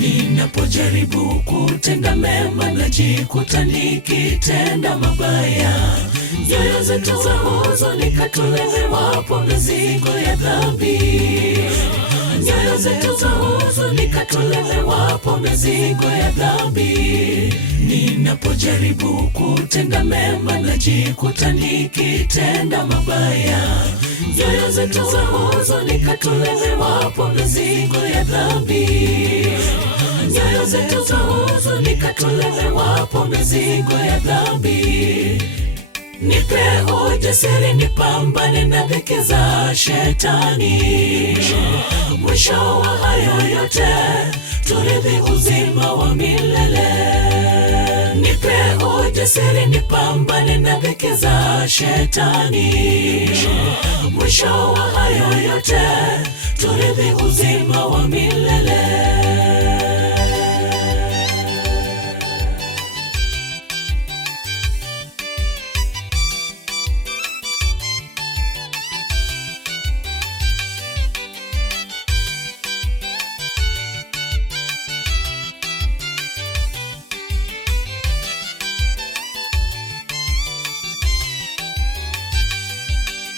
Ninapojaribu kutenda mema najikuta nikitenda mabaya. Nyoyo zetu za huzunika tulemewapo mizigo ya dhambi. Nyoyo zetu za huzunika tulemewapo mizigo ya dhambi. Ninapojaribu kutenda mema najikuta nikitenda mabaya. Nyoyo zetu za huzunika tulemewapo mizigo ya dhambi. Nyoyo zetu za huzunika tulemewapo mizigo ya dhambi. Nipe ujasiri nipambane na dhiki za shetani. Mwisho wa hayo yote turithi uzima wa milele. Nipe ujasiri nipambane na dhiki za shetani. Mwisho wa hayo yote turithi uzima wa milele.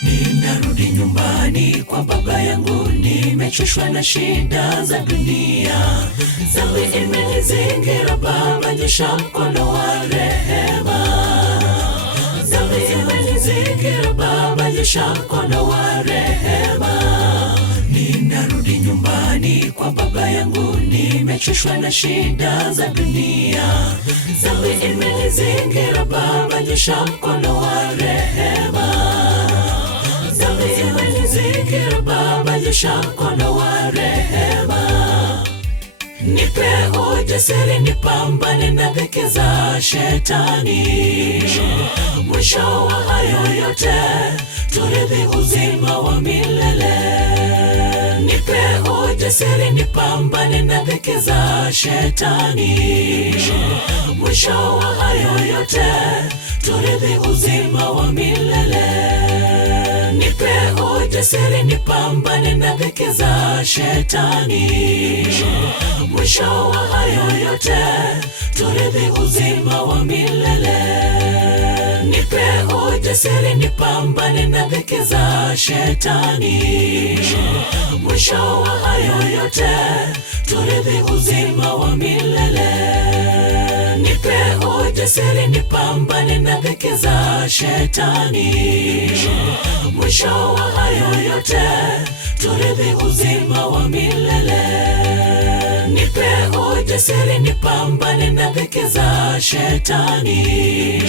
Ninarudi nyumbani kwa baba yangu, nimechoshwa na shida za dunia. Dhambi imenizingira Baba, nyosha mkono wa rehema. Dhambi imenizingira Baba, nyosha mkono wa rehema. Ninarudi nyumbani kwa baba yangu, nimechoshwa na shida za dunia. Dhambi imenizingira Baba, nyosha mkono wa rehema. Dhambi imenizingira Baba, nyosha mkono wa rehema. Nipe ujasiri nipambane na dhiki za shetani. Mwisho wa hayo yote turithi uzima wa milele. Nipe ujasiri nipambane na dhiki za shetani. Mwisho wa hayo yote turithi uzima wa milele. Nipe ujasiri nipambane na dhiki za shetani. Mwisho wa hayo yote turithi uzima wa milele. Nipe ujasiri nipambane na dhiki za shetani. Mwisho wa hayo yote turithi uzima wa milele. Nipe ujasiri nipambane na dhiki za shetani. Mwisho wa hayo yote turithi uzima wa milele. Nipe ujasiri nipambane na dhiki za shetani.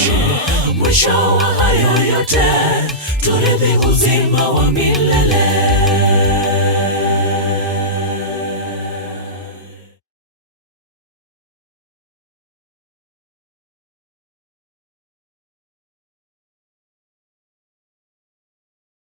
Mwisho wa hayo yote turithi uzima wa milele.